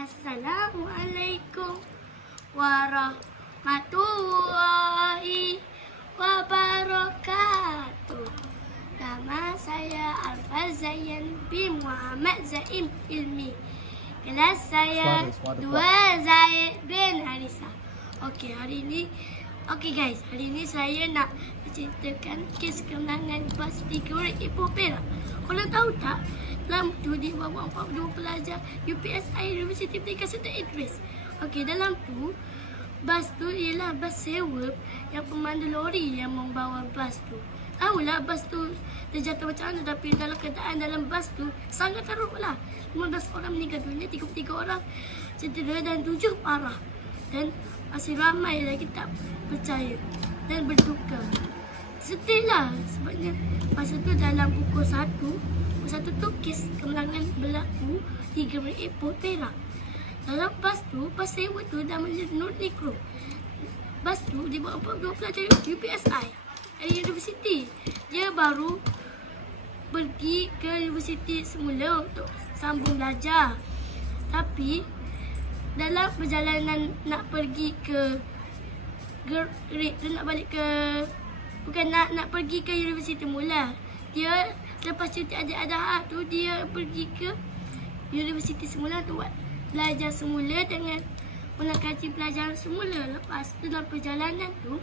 Assalamualaikum warahmatullahi wabarakatuh. Nama saya Alfa Zayan bin Muhammad Zaim Ilmi. Kelas saya 2 Zaid bin Harisa. Okey, hari ini saya nak ceritakan kes kemenangan bas 3 Ipoh Perak. Korang tahu tak? Dalam tu dibawa 42 pelajar UPSI Universiti Pendidikan Sultan Idris. Okey, dalam tu bas tu ialah bas sewa yang pemandu lori yang membawa bas tu. Tahulah bas tu terjatuh macam mana, tapi dalam keadaan dalam bas tu sangat teruk lah. 15 orang meninggal dunia, 33 orang cedera dan 7 parah. Dan masih ramai lagi tak percaya dan berduka. Sedih lah sebabnya masa tu dalam pukul 1 tu kes kemenangan berlaku di Gerai Ipoh Perak. Dalam bas tu, bas sewa tu dah menjadi non-negro. Bas tu dibawa 42 pelajar UPSI dari universiti. Dia baru pergi ke universiti semula untuk sambung belajar. Tapi dalam perjalanan nak pergi ke nak balik ke nak pergi ke universiti mula, dia lepas cuti adik-adik tu dia pergi ke universiti semula untuk buat belajar semula dengan menakaji pelajaran semula. Lepas tu dalam perjalanan tu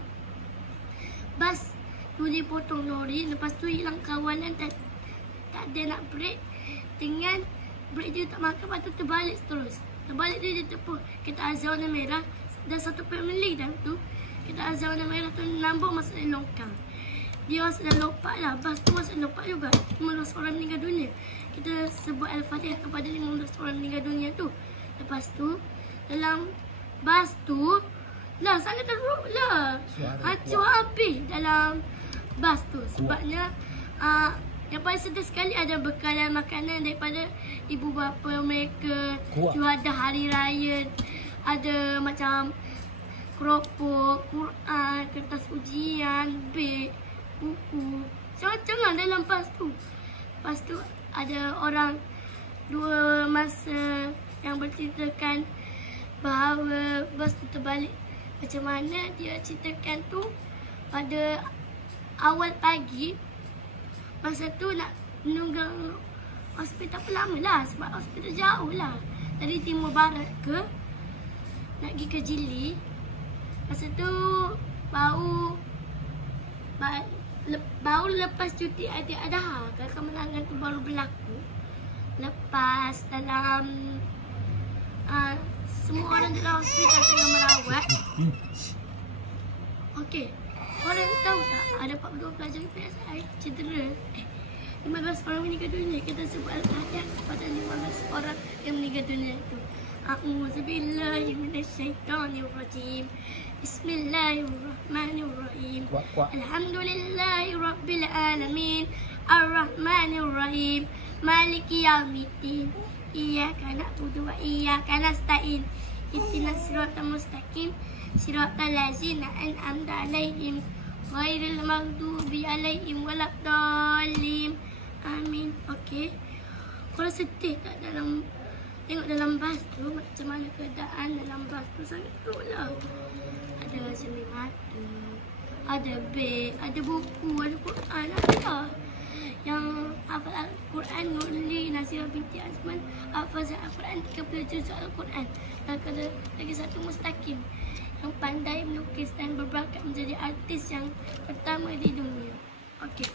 bas tu dipotong lori, lepas tu hilang kawalan dan tak ada nak break. Dengan break dia tak makan, lepas tu terbalik terus. Terbalik dia tepuk kereta azam warna merah dan satu family dalam tu. Kereta azam warna merah tu nambah masuk dalam longkang. Dia masuk dalam lompat lah. Bas tu masuk lompat juga. 15 orang meninggal dunia. Kita sebut Al-Fatihah kepada 15 orang meninggal dunia tu. Lepas tu dalam bas tu lah sangat teruk lah. Hancur habis dalam bas tu. Sebabnya yang paling sedih sekali ada bekalan makanan daripada ibu bapa mereka. Juadah hari raya. Ada macam keropok, Quran, kertas ujian, beg, buku, macam-macam lah dalam bas tu. Lepas tu ada orang dua masa yang berceritakan bahawa bas tu terbalik. Macam mana dia ceritakan tu, pada awal pagi masa tu nak menunggu hospital pun lama lah, sebab hospital jauh lah dari timur barat ke nak pergi ke Jili. Masa tu baru lepas cuti adik-adah, kemenangan tu baru berlaku. Lepas dalam semua orang dalam hospital tengah merawat. Okey, korang tahu tak ada 42 pelajar UPSI cedera. 15 orang meninggal dunia. Kita sebut Al-Fatihah kepada 15 orang yang meninggal dunia itu. A'udzubillahi minasyaitonirrajim. Bismillahirrahmanirrahim. Alhamdulillahi rabbil alamin. Ar-Rahmanirrahim. Maliki yaumiddin. Iyyaka na'budu wa iyyaka nasta'in. Ihdinas siratal mustaqim. Siratal ladzina an'amta 'alaihim ghairil maghdubi 'alaihim waladdallin. Amin. Okey. Korang sedih tak tengok dalam bas tu macam mana keadaan dalam bas tu? Sangat teruk lah. Ada cermin mata, ada beg, ada buku, ada Quran, ada yang hafal Al-Quran Nurli Nasirah binti Azman hafazah Al-Quran 30 juz Al-Quran. Dan ada lagi satu mustaqim yang pandai melukis dan berbakat menjadi artis yang pertama di dunia. Okey,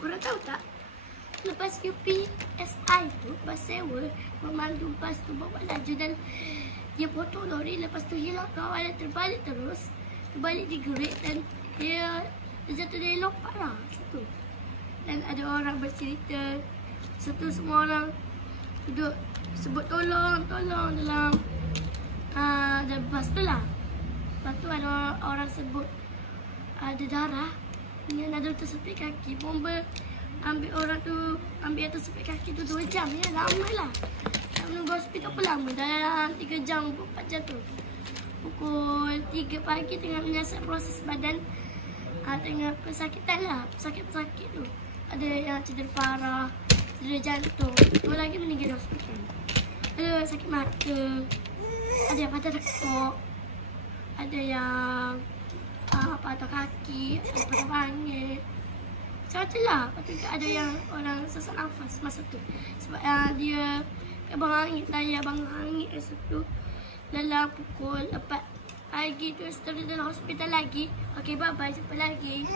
korang tahu tak, lepas UPSI tu bas sewa memandu bas tu bawa laju dan dia potong lori. Lepas tu hilang kawalan, terbalik di gerik dan dia terjatuh dari lompat lah situ. Dan ada orang bercerita situ, semua orang duduk sebut tolong dalam bas tu lah. Lepas tu ada orang sebut ada darah dengan ada tersepit kaki. Bomba ambil atas sepit kaki tu 2 jam ya, lama lah. Tak menunggu hospital pun lama, dalam 3 jam, 4 jam tu. Pukul 3 pagi tengah menyiasat proses badan, tengah pesakitan lah, pesakit tu. Ada yang cedera parah, cedera jantung, 2 lagi meninggal di hospital. Ada yang sakit mata, ada yang patah tekuk, ada yang patah kaki, ada patah bangit. Macam lah. Lepas tu ada yang orang sesak nafas masa tu. Sebab dia abang hangit lah, ya abang hangit masa tu. Dalam pukul 4 pagi tu, setelah dalam hospital lagi. Okay, bye-bye. Jumpa lagi.